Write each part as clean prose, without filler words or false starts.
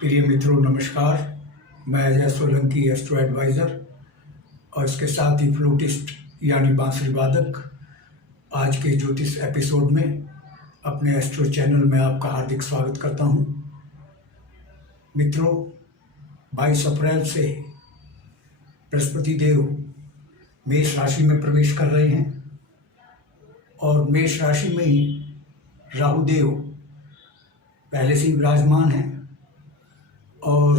प्रिय मित्रों नमस्कार। मैं अजय सोलंकी एस्ट्रो एडवाइज़र और इसके साथ ही फ्लूटिस्ट यानी बांसुरी वादक आज के ज्योतिष एपिसोड में अपने एस्ट्रो चैनल में आपका हार्दिक स्वागत करता हूं। मित्रों, 22 अप्रैल से बृहस्पति देव मेष राशि में प्रवेश कर रहे हैं और मेष राशि में ही राहु देव पहले से ही विराजमान हैं और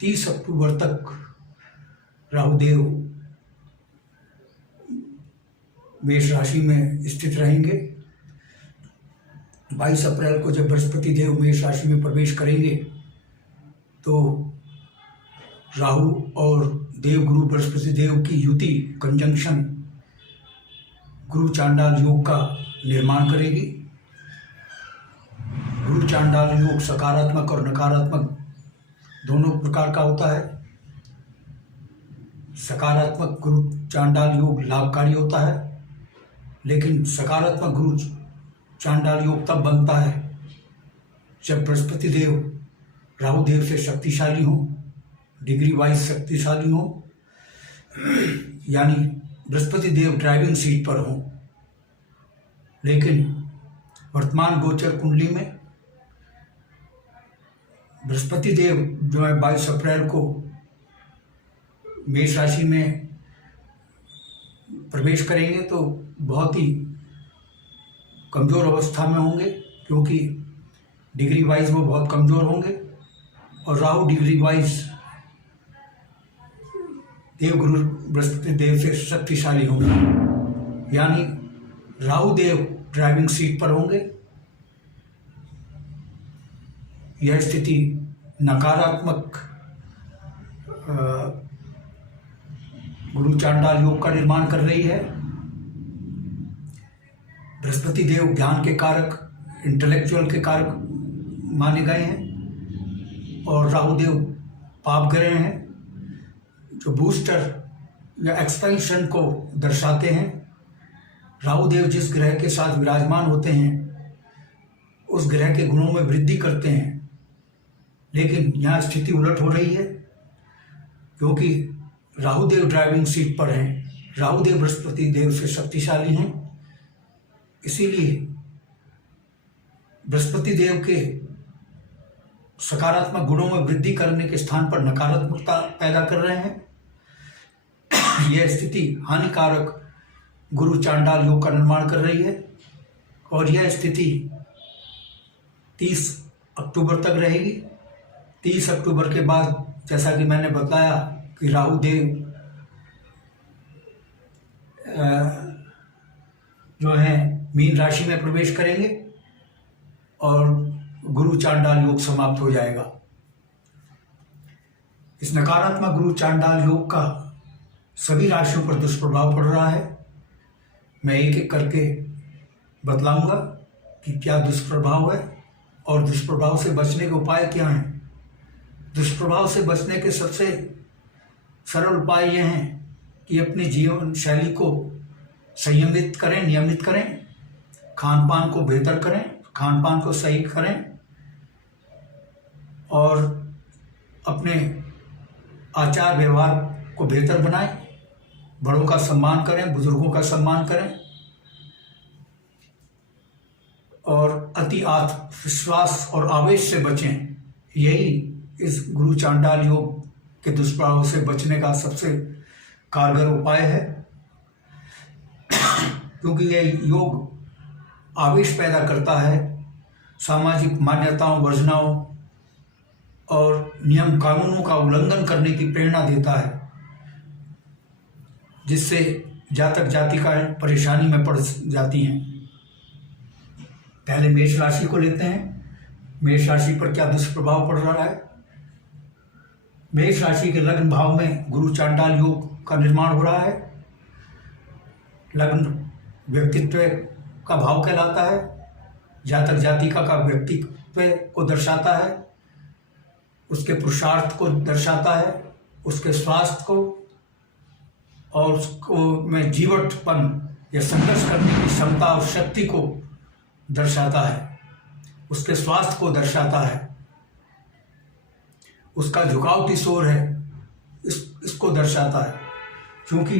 30 अक्टूबर तक राहु देव मेष राशि में स्थित रहेंगे। 22 अप्रैल को जब बृहस्पति देव मेष राशि में प्रवेश करेंगे तो राहु और देवगुरु बृहस्पति देव की युति कंजंक्शन गुरु चांडाल योग का निर्माण करेगी। गुरु चांडाल योग सकारात्मक और नकारात्मक दोनों प्रकार का होता है। सकारात्मक गुरु चांडाल योग लाभकारी होता है, लेकिन सकारात्मक गुरु चांडाल योग तब बनता है जब बृहस्पति देव राहु देव से शक्तिशाली हो, डिग्री वाइज शक्तिशाली हो, यानी बृहस्पति देव ड्राइविंग सीट पर हो। लेकिन वर्तमान गोचर कुंडली में बृहस्पति देव जो है 22 अप्रैल को मेष राशि में प्रवेश करेंगे तो बहुत ही कमज़ोर अवस्था में होंगे, क्योंकि डिग्री वाइज वो बहुत कमज़ोर होंगे और राहु डिग्री वाइज देवगुरु बृहस्पति देव से शक्तिशाली होंगे, यानी राहु देव ड्राइविंग सीट पर होंगे। यह स्थिति नकारात्मक गुरु चांडाल योग का निर्माण कर रही है। बृहस्पति देव ज्ञान के कारक, इंटेलेक्चुअल के कारक माने गए हैं और राहु देव पाप ग्रह हैं जो बूस्टर या एक्सपेंशन को दर्शाते हैं। राहु देव जिस ग्रह के साथ विराजमान होते हैं उस ग्रह के गुणों में वृद्धि करते हैं, लेकिन यहाँ स्थिति उलट हो रही है क्योंकि राहु देव ड्राइविंग सीट पर हैं। राहु देव बृहस्पति देव से शक्तिशाली हैं, इसीलिए बृहस्पति देव के सकारात्मक गुणों में वृद्धि करने के स्थान पर नकारात्मकता पैदा कर रहे हैं। यह स्थिति हानिकारक गुरु चांडाल योग का निर्माण कर रही है और यह स्थिति 30 अक्टूबर तक रहेगी। 30 अक्टूबर के बाद जैसा कि मैंने बताया कि राहु देव जो है मीन राशि में प्रवेश करेंगे और गुरु चांडाल योग समाप्त हो जाएगा। इस नकारात्मक गुरु चांडाल योग का सभी राशियों पर दुष्प्रभाव पड़ रहा है। मैं एक एक करके बतलाऊंगा कि क्या दुष्प्रभाव है और दुष्प्रभाव से बचने के उपाय क्या हैं। दुष्प्रभाव से बचने के सबसे सरल उपाय ये हैं कि अपनी जीवन शैली को संयमित करें, नियमित करें, खान पान को बेहतर करें, खान पान को सही करें और अपने आचार व्यवहार को बेहतर बनाएं, बड़ों का सम्मान करें, बुजुर्गों का सम्मान करें और अति आत्मविश्वास और आवेश से बचें। यही इस गुरु चांडाल योग के दुष्प्रभाव से बचने का सबसे कारगर उपाय है, क्योंकि यह योग आवेश पैदा करता है, सामाजिक मान्यताओं, वर्जनाओं और नियम कानूनों का उल्लंघन करने की प्रेरणा देता है, जिससे जातक जातिकाएं परेशानी में पड़ जाती हैं। पहले मेष राशि को लेते हैं। मेष राशि पर क्या दुष्प्रभाव पड़ रहा है। मेष राशि के लग्न भाव में गुरु चांडाल योग का निर्माण हो रहा है। लग्न व्यक्तित्व का भाव कहलाता है, जातक जातिका का व्यक्तित्व को दर्शाता है, उसके पुरुषार्थ को दर्शाता है, उसके स्वास्थ्य को और उसको में जीवटपन या संघर्ष करने की क्षमता और शक्ति को दर्शाता है, उसके स्वास्थ्य को दर्शाता है। उसका झुकावटी शोर है, इसको दर्शाता है। क्योंकि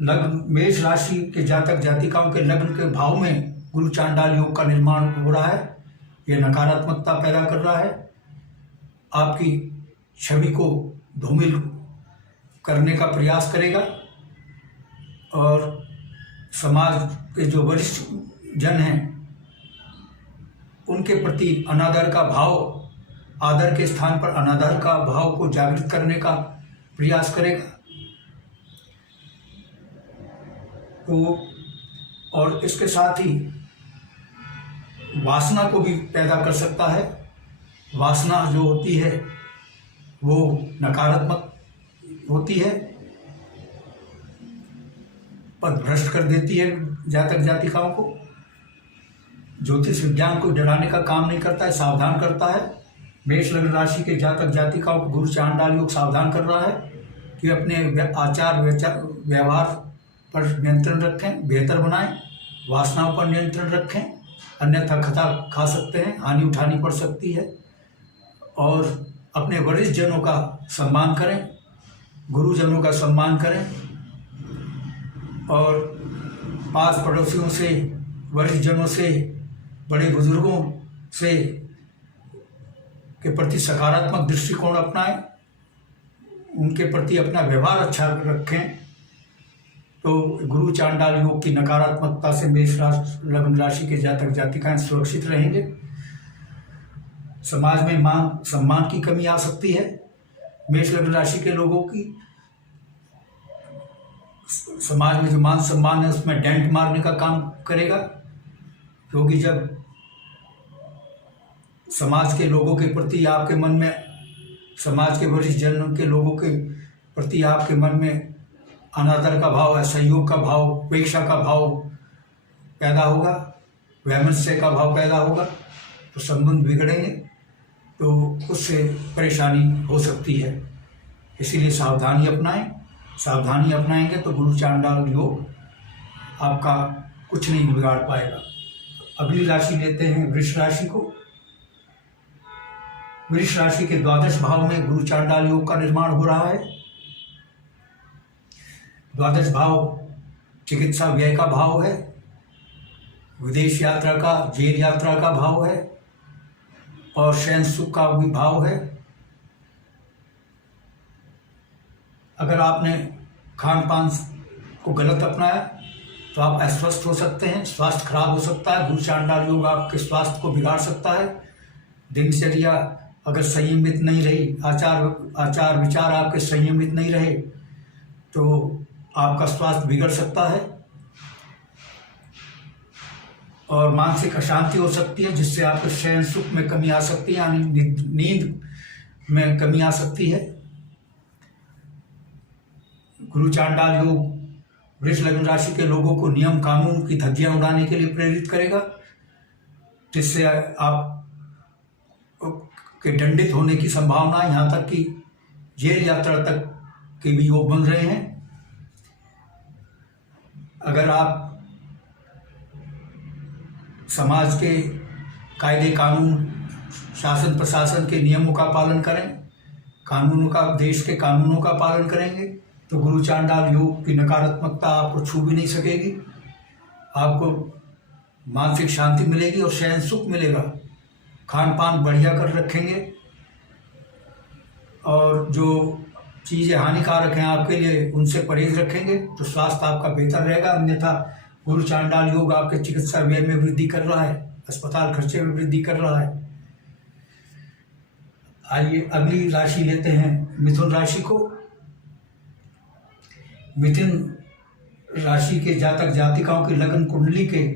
लग्न मेष राशि के जातक जातिकाओं के लग्न के भाव में गुरु चांडाल योग का निर्माण हो रहा है। यह नकारात्मकता पैदा कर रहा है, आपकी छवि को धूमिल करने का प्रयास करेगा और समाज के जो वरिष्ठ जन हैं उनके प्रति अनादर का भाव, आदर के स्थान पर अनादर का भाव को जागृत करने का प्रयास करेगा। तो और इसके साथ ही वासना को भी पैदा कर सकता है। वासना जो होती है वो नकारात्मक होती है, पद भ्रष्ट कर देती है जातक जातिकाओं को। ज्योतिष विज्ञान को डराने का काम नहीं करता है, सावधान करता है। मेष लग्न राशि के जातक जातिकाओं को गुरु चांडाल योग सावधान कर रहा है कि अपने आचार व्यवहार पर नियंत्रण रखें, बेहतर बनाएं, वासनाओं पर नियंत्रण रखें, अन्यथा खता खा सकते हैं, हानि उठानी पड़ सकती है। और अपने वरिष्ठ जनों का सम्मान करें, गुरुजनों का सम्मान करें और पास पड़ोसियों से, वरिष्ठ जनों से, बड़े बुजुर्गों से के प्रति सकारात्मक दृष्टिकोण अपनाएं, उनके प्रति अपना व्यवहार अच्छा रखें। तो गुरु चांडाल योग की नकारात्मकता से मेष लग्न राशि के जातक जातिकाएं सुरक्षित रहेंगे। समाज में मान सम्मान की कमी आ सकती है। मेष लग्न राशि के लोगों की समाज में जो मान सम्मान है उसमें डेंट मारने का काम करेगा, क्योंकि जब समाज के लोगों के प्रति आपके मन में, समाज के वरिष्ठ जनों के लोगों के प्रति आपके मन में अनादर का भाव, असहयोग का भाव, उपेक्षा का भाव पैदा होगा, वैमनस्य का भाव पैदा होगा, तो संबंध बिगड़ेंगे, तो उससे परेशानी हो सकती है। इसीलिए सावधानी अपनाएं। सावधानी अपनाएंगे तो गुरु चांडाल योग आपका कुछ नहीं बिगाड़ पाएगा। अगली राशि लेते हैं वृष राशि को। वृष राशि के द्वादश भाव में गुरु चांडाल योग का निर्माण हो रहा है। द्वादश भाव चिकित्सा व्यय का भाव है, विदेश यात्रा का, जेल यात्रा का भाव है और शयन सुख का भी भाव है। अगर आपने खान पान को गलत अपनाया तो आप अस्वस्थ हो सकते हैं, स्वास्थ्य खराब हो सकता है। गुरु चांडाल योग आपके स्वास्थ्य को बिगाड़ सकता है। दिनचर्या अगर संयमित नहीं रही, आचार विचार आपके संयमित नहीं रहे तो आपका स्वास्थ्य बिगड़ सकता है और मानसिक अशांति हो सकती है, जिससे आपके शयन सुख में कमी आ सकती है, यानी नींद में कमी आ सकती है। गुरु चांडाल योग वृष लग्न राशि के लोगों को नियम कानून की धज्जियां उड़ाने के लिए प्रेरित करेगा, जिससे आप के दंडित होने की संभावना, यहाँ तक कि जेल यात्रा तक के भी योग बन रहे हैं। अगर आप समाज के कायदे कानून, शासन प्रशासन के नियमों का पालन करें, कानूनों का, देश के कानूनों का पालन करेंगे, तो गुरु चांडाल योग की नकारात्मकता आपको छू भी नहीं सकेगी। आपको मानसिक शांति मिलेगी और शयन सुख मिलेगा। खान पान बढ़िया कर रखेंगे और जो चीज़ें हानिकारक हैं आपके लिए उनसे परहेज रखेंगे तो स्वास्थ्य आपका बेहतर रहेगा। अन्यथा गुरु चांडाल योग आपके चिकित्सा व्यय में वृद्धि कर रहा है, अस्पताल खर्चे में वृद्धि कर रहा है। आइए अगली राशि लेते हैं मिथुन राशि को। मिथुन राशि के जातक जातिकाओं की लगन कुंडली के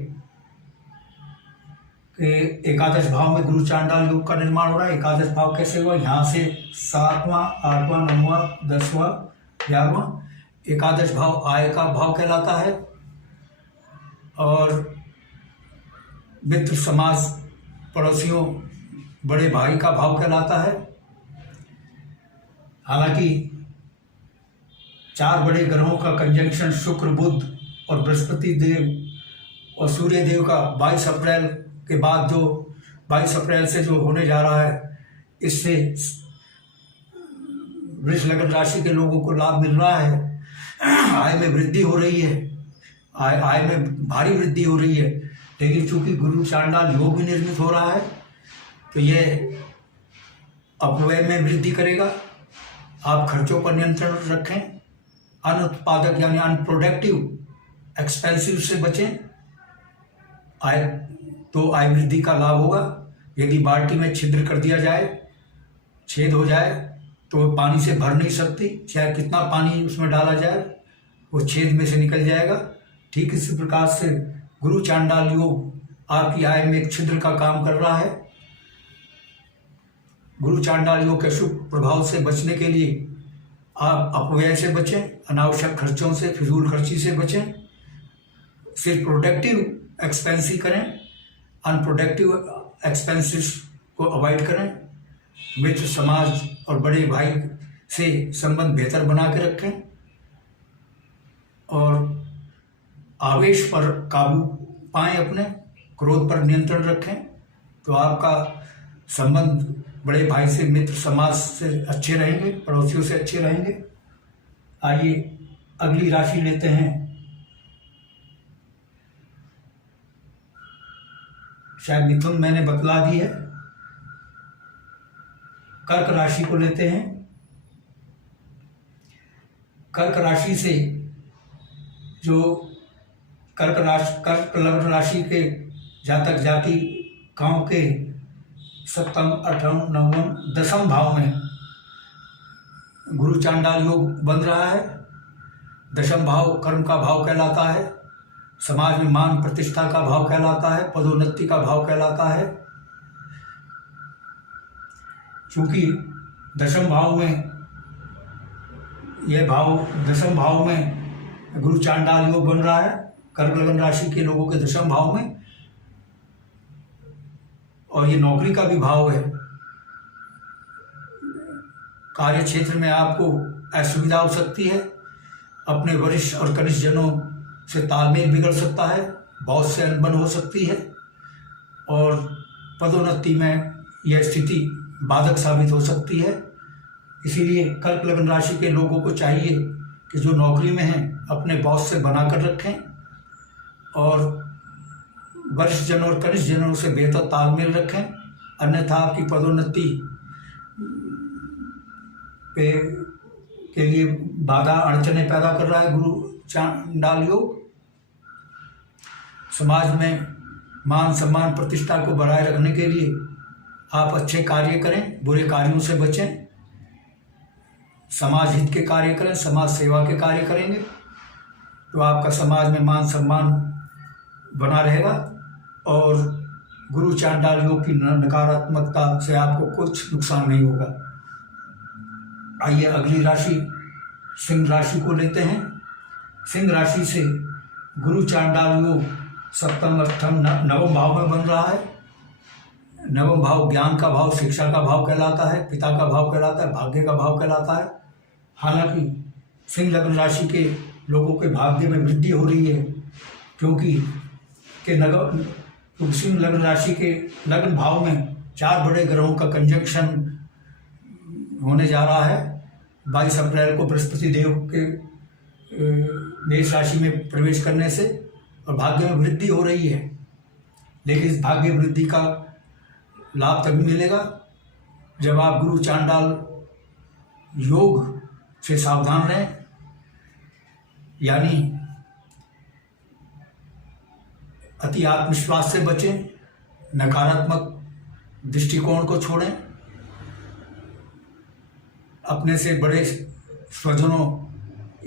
एकादश भाव में गुरु चांडाल योग का निर्माण हो रहा है। एकादश भाव कैसे हुआ? यहाँ से 7वां, 8वां, 9वां, 10वां, 11वां। एकादश भाव आय का भाव कहलाता है और मित्र समाज, पड़ोसियों, बड़े भाई का भाव कहलाता है। हालांकि 4 बड़े ग्रहों का कंजंक्शन शुक्र, बुध और बृहस्पति देव और सूर्य देव का 22 अप्रैल के बाद, जो 22 अप्रैल से जो होने जा रहा है, इससे वृष लग्न राशि के लोगों को लाभ मिल रहा है, आय में वृद्धि हो रही है, आय में भारी वृद्धि हो रही है। लेकिन चूंकि गुरु चांडाल योग भी निर्मित हो रहा है तो यह अपव्यय में वृद्धि करेगा। आप खर्चों पर नियंत्रण रखें, अनुत्पादक यानी अनप्रोडक्टिव एक्सपेंसिव से बचें। आय तो आय वृद्धि का लाभ होगा। यदि बाल्टी में छिद्र कर दिया जाए, छेद हो जाए, तो पानी से भर नहीं सकती, चाहे कितना पानी उसमें डाला जाए वो छेद में से निकल जाएगा। ठीक इसी प्रकार से गुरु चांडाल योग आपकी आय में एक छिद्र का काम कर रहा है। गुरु चांडाल योग के शुभ प्रभाव से बचने के लिए आप अपव्यय से बचें, अनावश्यक खर्चों से, फिजूल खर्ची से बचें, सिर्फ प्रोडक्टिव एक्सपेंस ही करें, अनप्रोडक्टिव एक्सपेंसेस को अवॉइड करें। मित्र समाज और बड़े भाई से संबंध बेहतर बना के रखें और आवेश पर काबू पाएं, अपने क्रोध पर नियंत्रण रखें तो आपका संबंध बड़े भाई से, मित्र समाज से अच्छे रहेंगे, पड़ोसियों से अच्छे रहेंगे। आइए अगली राशि लेते हैं। शायद मिथुन मैंने बतला दी है। कर्क राशि को लेते हैं। कर्क राशि से जो कर्क लग्न राशि के जातक जातिकाओं के सप्तम, अठम, नवम, दसम भाव में गुरु चांडाल योग बन रहा है। दशम भाव कर्म का भाव कहलाता है, समाज में मान प्रतिष्ठा का भाव कहलाता है, पदोन्नति का भाव कहलाता है। क्योंकि दशम भाव में यह भाव, दशम भाव में गुरु चांडाल योग बन रहा है कर्क लग्न राशि के लोगों के दशम भाव में, और ये नौकरी का भी भाव है। कार्य क्षेत्र में आपको असुविधा हो सकती है, अपने वरिष्ठ और कनिष्ठ जनों से तालमेल बिगड़ सकता है, बॉस से अनबन हो सकती है और पदोन्नति में यह स्थिति बाधक साबित हो सकती है। इसीलिए कर्क लग्न राशि के लोगों को चाहिए कि जो नौकरी में हैं अपने बॉस से बनाकर रखें और वरिष्ठ जनों और कनिष्ठ जनों से बेहतर तालमेल रखें, अन्यथा आपकी पदोन्नति के लिए बाधा अड़चनें पैदा कर रहा है गुरु चांडाल योग। समाज में मान सम्मान प्रतिष्ठा को बनाए रखने के लिए आप अच्छे कार्य करें, बुरे कार्यों से बचें, समाज हित के कार्य करें, समाज सेवा के कार्य करेंगे तो आपका समाज में मान सम्मान बना रहेगा और गुरु चांडाल योग की नकारात्मकता से आपको कुछ नुकसान नहीं होगा। आइए अगली राशि सिंह राशि को लेते हैं। सिंह राशि से गुरु चांडाल योग सप्तम, अष्टम, नवम भाव में बन रहा है। नवम भाव ज्ञान का भाव, शिक्षा का भाव कहलाता है, पिता का भाव कहलाता है, भाग्य का भाव कहलाता है। हालांकि सिंह लग्न राशि के लोगों के भाग्य में वृद्धि हो रही है क्योंकि सिंह लग्न राशि के लग्न भाव में 4 बड़े ग्रहों का कंजंक्शन होने जा रहा है। 22 अप्रैल को बृहस्पति देव के मेष राशि में प्रवेश करने से और भाग्य में वृद्धि हो रही है। लेकिन इस भाग्य वृद्धि का लाभ तभी मिलेगा जब आप गुरु चांडाल योग से सावधान रहें, यानी अति आत्मविश्वास से बचें, नकारात्मक दृष्टिकोण को छोड़ें, अपने से बड़े स्वजनों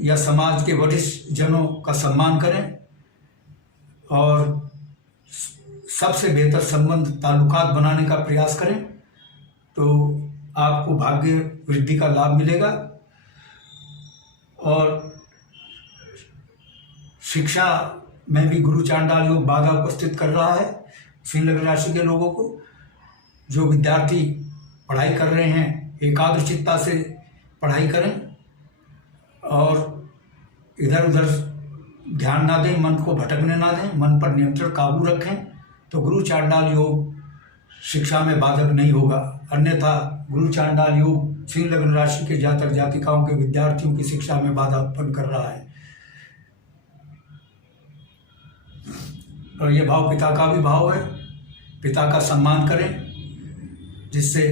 या समाज के वरिष्ठ जनों का सम्मान करें और सबसे बेहतर संबंध ताल्लुकात बनाने का प्रयास करें तो आपको भाग्य वृद्धि का लाभ मिलेगा। और शिक्षा में भी गुरु चांडाल योग बाधा उपस्थित कर रहा है सिंह लग्न राशि के लोगों को। जो विद्यार्थी पढ़ाई कर रहे हैं एकाग्रचित्ता से पढ़ाई करें और इधर उधर ध्यान ना दें, मन को भटकने ना दें, मन पर नियंत्रण काबू रखें तो गुरु चांडाल योग शिक्षा में बाधक नहीं होगा। अन्यथा गुरु चांडाल योग सिंह लग्न राशि के जातक जातिकाओं के विद्यार्थियों की शिक्षा में बाधा उत्पन्न कर रहा है। और ये भाव पिता का भी भाव है। पिता का सम्मान करें, जिससे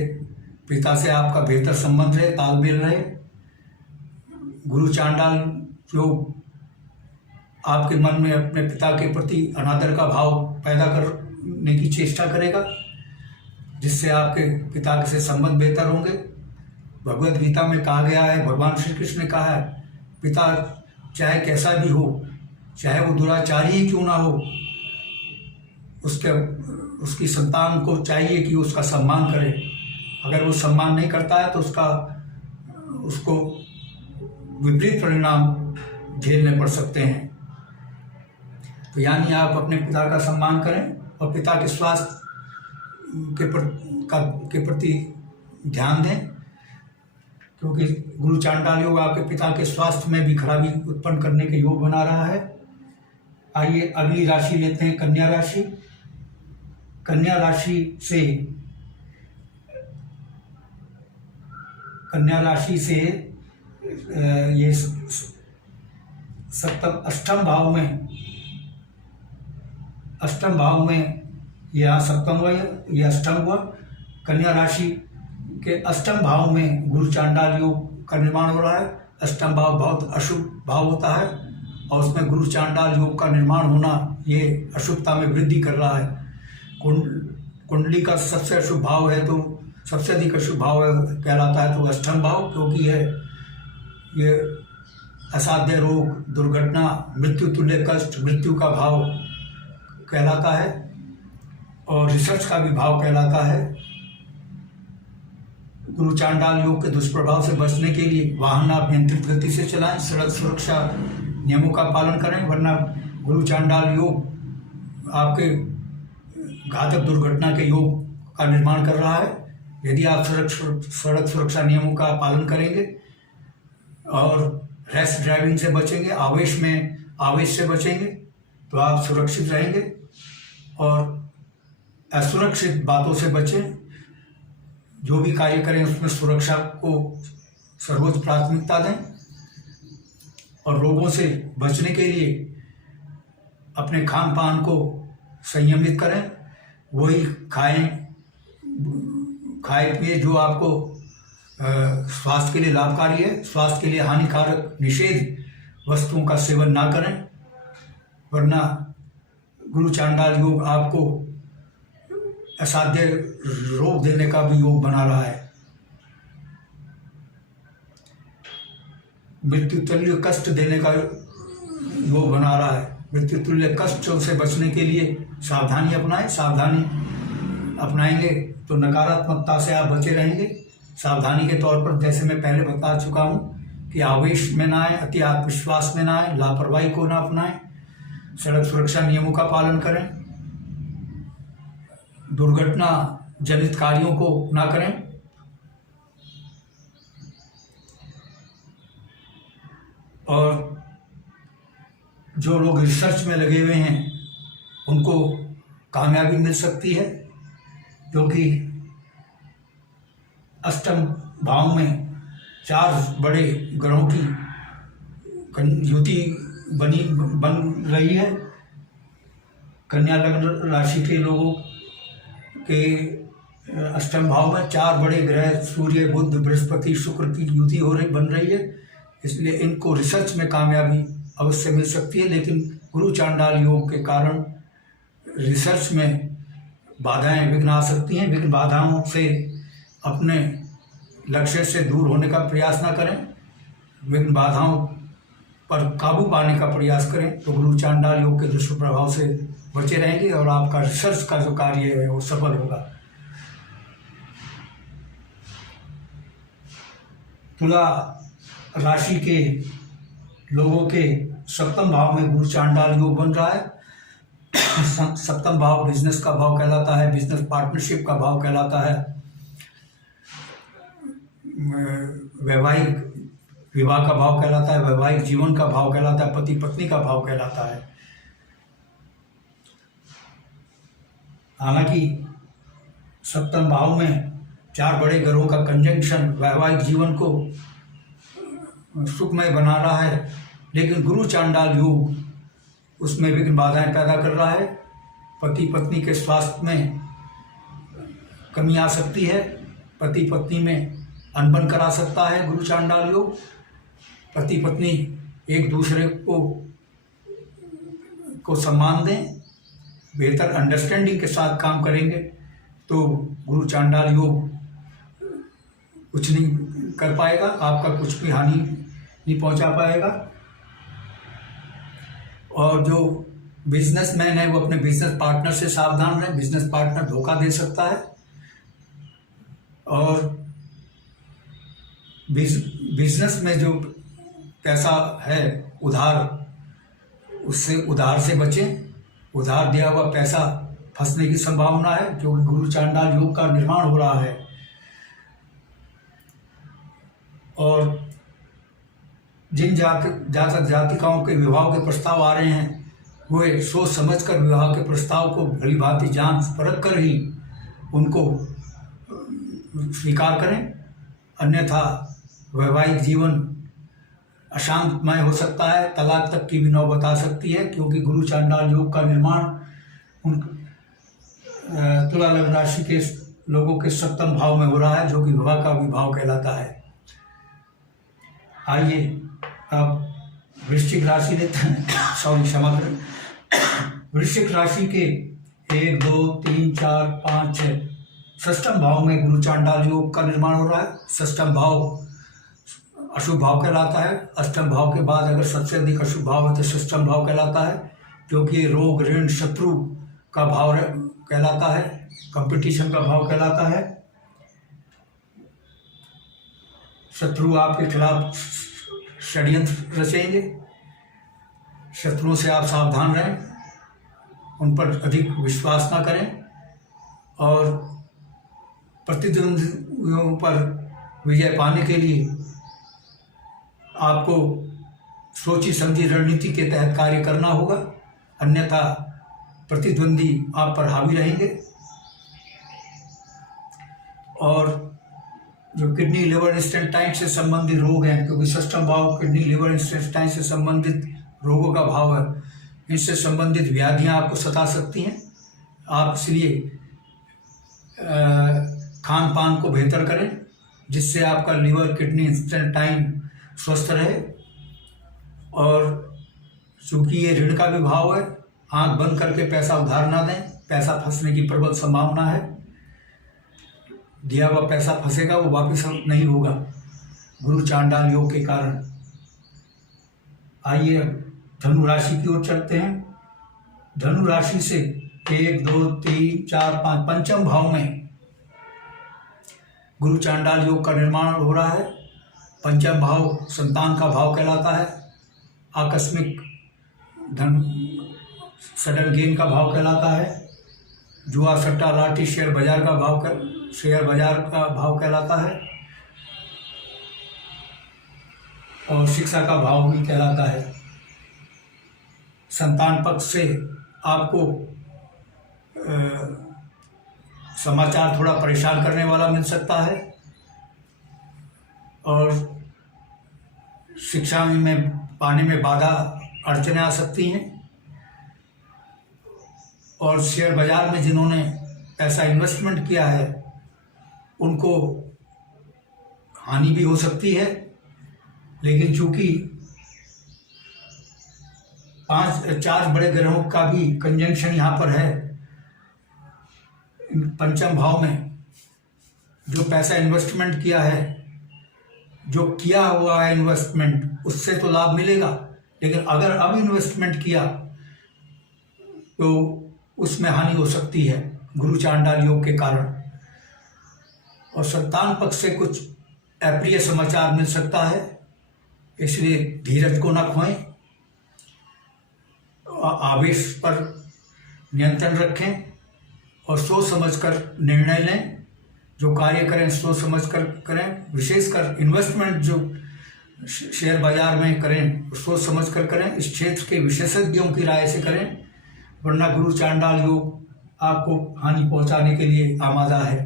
पिता से आपका बेहतर संबंध रहे, तालमेल रहे। गुरु चांडाल योग आपके मन में अपने पिता के प्रति अनादर का भाव पैदा करने की चेष्टा करेगा, जिससे आपके पिता से संबंध बेहतर होंगे। भगवद गीता में कहा गया है, भगवान श्री कृष्ण ने कहा है, पिता चाहे कैसा भी हो, चाहे वो दुराचारी ही क्यों ना हो, उसकी संतान को चाहिए कि उसका सम्मान करे। अगर वो सम्मान नहीं करता है तो उसको विपरीत परिणाम झेलने पड़ सकते हैं। तो यानी आप अपने पिता का सम्मान करें और पिता के स्वास्थ्य के प्रति ध्यान दें, क्योंकि गुरु चांडाल योग आपके पिता के स्वास्थ्य में भी खराबी उत्पन्न करने के योग बना रहा है। आइए अगली राशि लेते हैं, कन्या राशि। कन्या राशि से ये अष्टम भाव में यहाँ सप्तम हुआ, ये अष्टम हुआ। कन्या राशि के अष्टम भाव में गुरु चांडाल योग का निर्माण हो रहा है। अष्टम भाव बहुत अशुभ भाव होता है और उसमें गुरु चांडाल योग का निर्माण होना ये अशुभता में वृद्धि कर रहा है। कुंडली का सबसे अशुभ भाव है, तो सबसे अधिक अशुभ भाव कहलाता है तो अष्टम भाव, क्योंकि ये असाध्य रोग, दुर्घटना, मृत्यु तुल्य कष्ट, मृत्यु का भाव कहलाता है और रिसर्च का भी भाव कहलाता है। गुरु चांडाल योग के दुष्प्रभाव से बचने के लिए वाहन आप नियंत्रित गति से चलाएं, सड़क सुरक्षा नियमों का पालन करें, वरना गुरु चांडाल योग आपके घातक दुर्घटना के योग का निर्माण कर रहा है। यदि आप सड़क सुरक्षा नियमों का पालन करेंगे और रैश ड्राइविंग से बचेंगे, आवेश से बचेंगे, तो आप सुरक्षित रहेंगे और असुरक्षित बातों से बचें। जो भी कार्य करें उसमें सुरक्षा को सर्वोच्च प्राथमिकता दें और रोगों से बचने के लिए अपने खान पान को संयमित करें। वही खाए पिए जो आपको स्वास्थ्य के लिए लाभकारी है। स्वास्थ्य के लिए हानिकारक निषेध वस्तुओं का सेवन ना करें, वरना गुरु चांडाल योग आपको असाध्य रोग देने का भी योग बना रहा है। मृत्यु तुल्य कष्ट देने का योग बना रहा है। मृत्यु तुल्य कष्टों से बचने के लिए सावधानी अपनाएं। सावधानी अपनाएंगे तो नकारात्मकता से आप बचे रहेंगे। सावधानी के तौर पर जैसे मैं पहले बता चुका हूँ कि आवेश में ना आए, अति आत्मविश्वास में ना आए, लापरवाही को ना अपनाएं, सड़क सुरक्षा नियमों का पालन करें, दुर्घटना जनित कार्यों को ना करें। और जो लोग रिसर्च में लगे हुए हैं उनको कामयाबी मिल सकती है, क्योंकि अष्टम भाव में 4 बड़े ग्रहों की युति बन रही है। कन्या लग्न राशि के लोगों के अष्टम भाव में 4 बड़े ग्रह सूर्य, बुध, बृहस्पति, शुक्र की युति बन रही है। इसलिए इनको रिसर्च में कामयाबी अवश्य मिल सकती है, लेकिन गुरु चांडाल योग के कारण रिसर्च में बाधाएं, विघ्न आ सकती हैं। विघ्न बाधाओं से अपने लक्ष्य से दूर होने का प्रयास ना करें, विघ्न बाधाओं पर काबू पाने का प्रयास करें, तो गुरु चांडाल योग के दुष्प्रभाव से बचे रहेंगे और आपका रिसर्च का जो कार्य है वो सफल होगा। तुला राशि के लोगों के सप्तम भाव में गुरु चांडाल योग बन रहा है। सप्तम भाव बिजनेस का भाव कहलाता है, बिजनेस पार्टनरशिप का भाव कहलाता है, वैवाहिक विवाह का भाव कहलाता है, वैवाहिक जीवन का भाव कहलाता है, पति पत्नी का भाव कहलाता है। हालांकि सप्तम भाव में 4 बड़े ग्रहों का कंजंक्शन वैवाहिक जीवन को सुखमय बना रहा है, लेकिन गुरु चांडाल योग उसमें विघ्न बाधाएं पैदा कर रहा है। पति पत्नी के स्वास्थ्य में कमी आ सकती है, पति पत्नी में अनबन करा सकता है गुरु चांडाल योग। पति पत्नी एक दूसरे को सम्मान दें, बेहतर अंडरस्टैंडिंग के साथ काम करेंगे तो गुरु चांडाल योग कुछ नहीं कर पाएगा, आपका कुछ भी हानि नहीं पहुंचा पाएगा। और जो बिजनेसमैन है वो अपने बिजनेस पार्टनर से सावधान रहे, बिजनेस पार्टनर धोखा दे सकता है। और बिजनेस में जो पैसा है उधार, उससे उधार से बचें। उधार दिया हुआ पैसा फंसने की संभावना है, क्योंकि गुरु चांडाल योग का निर्माण हो रहा है। और जिन जातक जातिकाओं के विवाह के प्रस्ताव आ रहे हैं वे सोच समझकर विवाह के प्रस्ताव को भली भांति जांच परख कर ही उनको स्वीकार करें, अन्यथा वैवाहिक जीवन अशांतमय हो सकता है, तलाक तक की भी नौबत आ सकती है। क्योंकि गुरु चांडाल योग का निर्माण उन तुला लग्न राशि के लोगों के 7वें भाव में हो रहा है, जो कि विवाह का विभाव कहलाता है। आइए अब वृश्चिक राशि लेते हैं, क्षमा करें। वृश्चिक राशि के 1, 2, 3, 4, 5, 6 षष्ठम भाव में गुरु चांडाल योग का निर्माण हो रहा है। षष्ठम भाव अशुभ भाव कहलाता है। अष्टम भाव के बाद अगर सबसे अधिक अशुभ भाव है तो षष्ठम भाव कहलाता है, क्योंकि ये रोग ऋण शत्रु का भाव कहलाता है, कंपटीशन का भाव कहलाता है। शत्रु आपके खिलाफ षड्यंत्र रचेंगे, शत्रुओं से आप सावधान रहें, उन पर अधिक विश्वास ना करें और प्रतिद्वंदियों पर विजय पाने के लिए आपको सोची समझी रणनीति के तहत कार्य करना होगा, अन्यथा प्रतिद्वंदी आप पर हावी रहेंगे। और जो किडनी लिवर इंस्टेंटाइन से संबंधित रोग हैं, क्योंकि षष्ठम भाव किडनी लिवर इंस्टेंटाइन से संबंधित रोगों का भाव है, इनसे संबंधित व्याधियां आपको सता सकती हैं। आप इसलिए खान पान को बेहतर करें, जिससे आपका लिवर किडनी इंस्टेंटाइन स्वस्थ रहे। और चूंकि ये ऋण का भी भाव है, आंख बंद करके पैसा उधार ना दें, पैसा फंसने की प्रबल संभावना है। दिया हुआ पैसा फंसेगा, वो वापस नहीं होगा गुरु चांडाल योग के कारण। आइए धनु राशि की ओर चलते हैं। धनु राशि से 1, 2, 3, 4, 5 पंचम भाव में गुरु चांडाल योग का निर्माण हो रहा है। पंचम भाव संतान का भाव कहलाता है, आकस्मिक धन सडन गेन का भाव कहलाता है, जुआ सट्टा लाठी शेयर बाजार का भाव कहलाता है और शिक्षा का भाव भी कहलाता है। संतान पक्ष से आपको समाचार थोड़ा परेशान करने वाला मिल सकता है और शिक्षा में पाने में बाधा अड़चनें आ सकती हैं। और शेयर बाजार में जिन्होंने पैसा इन्वेस्टमेंट किया है उनको हानि भी हो सकती है, लेकिन चूंकि 4 बड़े ग्रहों का भी कंजंक्शन यहाँ पर है पंचम भाव में, जो पैसा इन्वेस्टमेंट किया है, जो किया हुआ है इन्वेस्टमेंट, उससे तो लाभ मिलेगा, लेकिन अगर अब इन्वेस्टमेंट किया तो उसमें हानि हो सकती है गुरु चांडाल योग के कारण। और संतान पक्ष से कुछ अप्रिय समाचार मिल सकता है, इसलिए धीरज को न खोएं, आवेश पर नियंत्रण रखें और सोच समझकर निर्णय लें। जो कार्य करें सोच समझकर करें, विशेषकर इन्वेस्टमेंट जो शेयर बाजार में करें सोच समझकर करें, इस क्षेत्र के विशेषज्ञों की राय से करें, वरना गुरु चांडाल योग आपको हानि पहुंचाने के लिए आमादा है।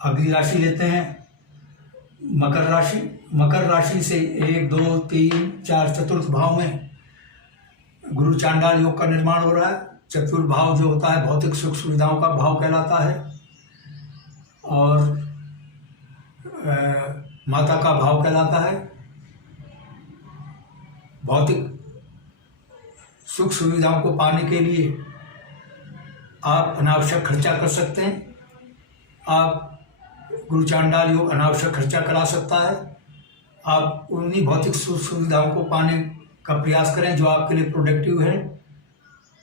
अगली राशि लेते हैं मकर राशि। मकर राशि से 1, 2, 3, 4 चतुर्थ भाव में गुरु चांडाल योग का निर्माण हो रहा है। चतुर्थ भाव जो होता है भौतिक सुख सुविधाओं का भाव कहलाता है और माता का भाव कहलाता है। भौतिक सुख सुविधाओं को पाने के लिए आप अनावश्यक खर्चा कर सकते हैं। आप गुरु चांडाल योग अनावश्यक खर्चा करा सकता है। आप उन्हीं भौतिक सुख सुविधाओं को पाने का प्रयास करें जो आपके लिए प्रोडक्टिव है,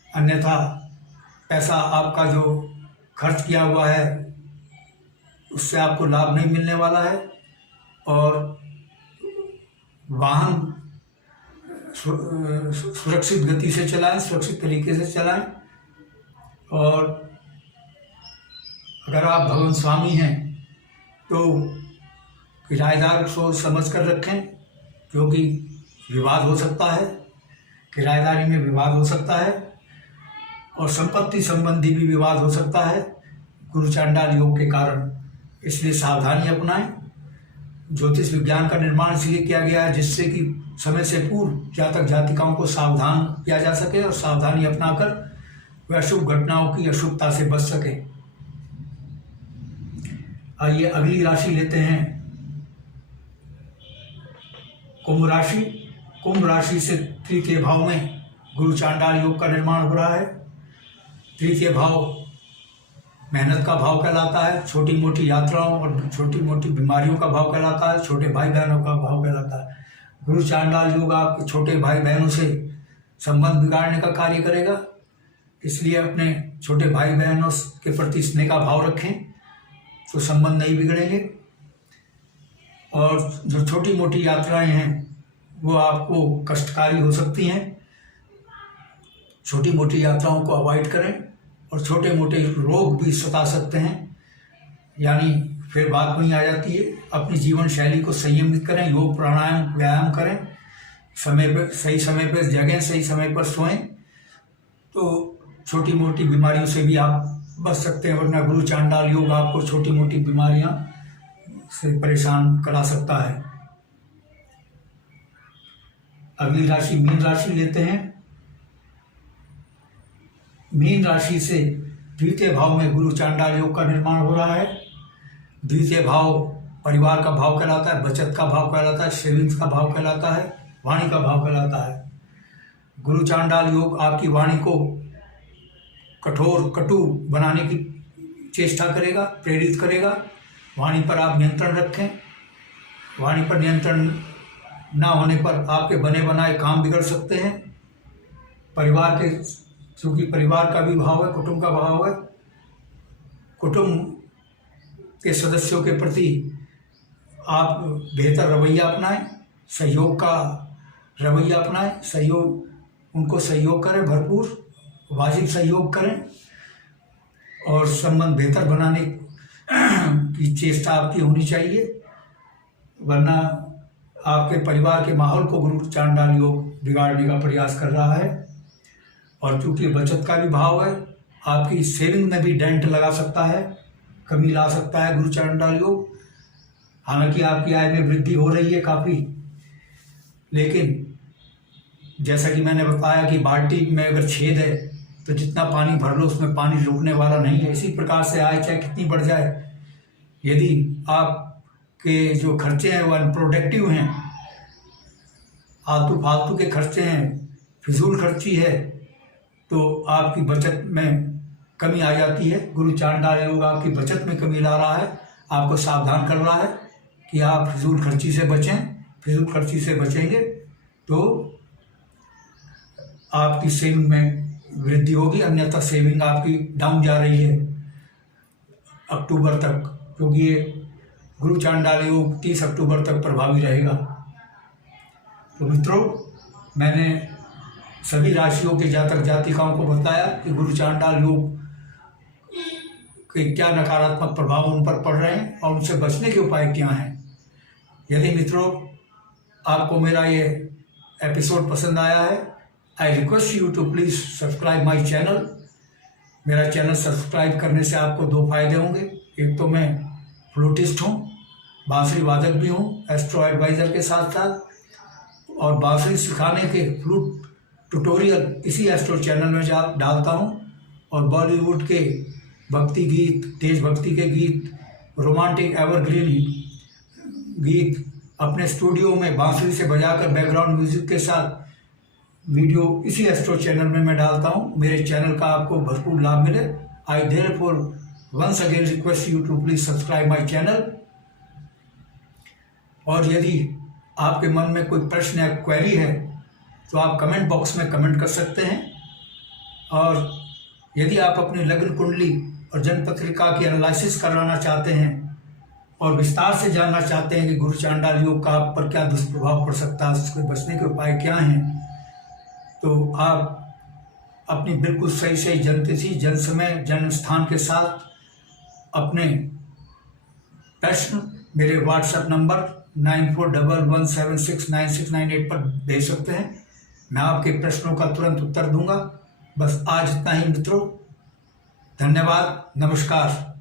अन्यथा पैसा आपका जो खर्च किया हुआ है उससे आपको लाभ नहीं मिलने वाला है। और वाहन सुरक्षित गति से चलाएं, सुरक्षित तरीके से चलाएं। और अगर आप भवन स्वामी हैं तो किराएदार को सोच समझ कर रखें, क्योंकि विवाद हो सकता है, किराएदारी में विवाद हो सकता है और संपत्ति संबंधी भी विवाद हो सकता है गुरु चांडाल योग के कारण। इसलिए सावधानी अपनाएं। ज्योतिष विज्ञान का निर्माण इसलिए किया गया है जिससे कि समय से पूर्व जातक जातिकाओं को सावधान किया जा सके और सावधानी अपनाकर वे अशुभ घटनाओं की अशुभता से बच सके। आइए अगली राशि लेते हैं कुंभ राशि। कुंभ राशि से तृतीय भाव में गुरु चांडाल योग का निर्माण हो रहा है। तृतीय भाव मेहनत का भाव कहलाता है, छोटी मोटी यात्राओं और छोटी मोटी बीमारियों का भाव कहलाता है, छोटे भाई बहनों का भाव कहलाता है। गुरु चांडाल योग आपके छोटे भाई बहनों से संबंध बिगाड़ने का कार्य करेगा, इसलिए अपने छोटे भाई बहनों के प्रति स्नेह का भाव रखें तो संबंध नहीं बिगड़ेंगे। और जो छोटी मोटी यात्राएं हैं वो आपको कष्टकारी हो सकती हैं। छोटी मोटी यात्राओं को अवॉइड करें और छोटे मोटे रोग भी सता सकते हैं, यानी फिर बात वहीं आ जाती है। अपनी जीवन शैली को संयमित करें, योग प्राणायाम व्यायाम करें, समय पर सही समय पर जगें, सही समय पर सोएं, तो छोटी मोटी बीमारियों से भी आप बच सकते हैं। वरना गुरु चांडाल योग आपको छोटी मोटी बीमारियां से परेशान करा सकता है। अगली राशि मीन राशि लेते हैं। मीन राशि से द्वितीय भाव में गुरु चांडाल योग का निर्माण हो रहा है। द्वितीय भाव परिवार का भाव कहलाता है, बचत का भाव कहलाता है, सेविंग्स का भाव कहलाता है, वाणी का भाव कहलाता है। गुरु चांडाल योग आपकी वाणी को कठोर कटु बनाने की चेष्टा करेगा, प्रेरित करेगा। वाणी पर आप नियंत्रण रखें। वाणी पर नियंत्रण ना होने पर आपके बने बनाए काम बिगड़ सकते हैं। परिवार के, क्योंकि परिवार का भी भाव है, कुटुंब का भाव है, कुटुंब के सदस्यों के प्रति आप बेहतर रवैया अपनाएं, सहयोग का रवैया अपनाएं, सहयोग उनको सहयोग करें, भरपूर वाजिब सहयोग करें और संबंध बेहतर बनाने की चेष्टा आपकी होनी चाहिए। वरना आपके परिवार के माहौल को गुरु चांडाल योग बिगाड़ने का प्रयास कर रहा है। और चूंकि बचत का भी भाव है, आपकी सेविंग में भी डेंट लगा सकता है, कमी ला सकता है गुरु चांडाल योग। हालांकि आपकी आय में वृद्धि हो रही है काफ़ी, लेकिन जैसा कि मैंने बताया कि बाल्टी में अगर छेद है तो जितना पानी भर लो उसमें पानी रुकने वाला नहीं है। इसी प्रकार से आय चाहे कितनी बढ़ जाए, यदि आपके जो खर्चे हैं वो अनप्रोडक्टिव हैं, आलतू फालतू के खर्चे हैं, फिजूल खर्ची है, तो आपकी बचत में कमी आ जाती है। गुरु चांडाल योग आपकी बचत में कमी ला रहा है, आपको सावधान कर रहा है कि आप फिजूल खर्ची से बचें। फिजूल खर्ची से बचेंगे तो आपकी सेविंग में वृद्धि होगी, अन्यथा सेविंग आपकी डाउन जा रही है अक्टूबर तक, क्योंकि ये गुरु चांडाल योग 30 अक्टूबर तक प्रभावी रहेगा। तो मित्रों, मैंने सभी राशियों के जातक जातिकाओं को बताया कि गुरु चांडाल योग के क्या नकारात्मक प्रभाव उन पर पड़ रहे हैं और उनसे बचने के उपाय क्या हैं। यदि मित्रों आपको मेरा ये एपिसोड पसंद आया है, I request you to please subscribe my channel. मेरा चैनल सब्सक्राइब करने से आपको 2 फायदे होंगे। एक तो मैं फ्लूटिस्ट हूँ, बांसुरी वादक भी हूँ एस्ट्रो एडवाइज़र के साथ साथ, और बांसुरी सिखाने के फ्लूट ट्यूटोरियल इसी एस्ट्रो चैनल में डालता हूँ। और बॉलीवुड के भक्ति गीत, देशभक्ति के गीत, रोमांटिक एवरग्रीन गीत अपने स्टूडियो में बांसुरी से बजाकर बैकग्राउंड म्यूजिक के साथ वीडियो इसी एस्ट्रो चैनल में मैं डालता हूँ। मेरे चैनल का आपको भरपूर लाभ मिले। I therefore once again request you to please subscribe my channel. और यदि आपके मन में कोई प्रश्न या क्वेरी है तो आप कमेंट बॉक्स में कमेंट कर सकते हैं। और यदि आप अपनी लग्न कुंडली और जन्म पत्रिका की एनालिसिस कराना चाहते हैं और विस्तार से जानना चाहते हैं कि गुरु चांडाल योग का आप पर क्या दुष्प्रभाव पड़ सकता है, उसके बचने के उपाय क्या हैं, तो आप अपनी बिल्कुल सही जन्मतिथि, जन्म समय, जन्म स्थान के साथ अपने प्रश्न मेरे व्हाट्सएप नंबर 9411769698 पर भेज सकते हैं। मैं आपके प्रश्नों का तुरंत उत्तर दूंगा। बस आज इतना ही मित्रों, धन्यवाद, नमस्कार।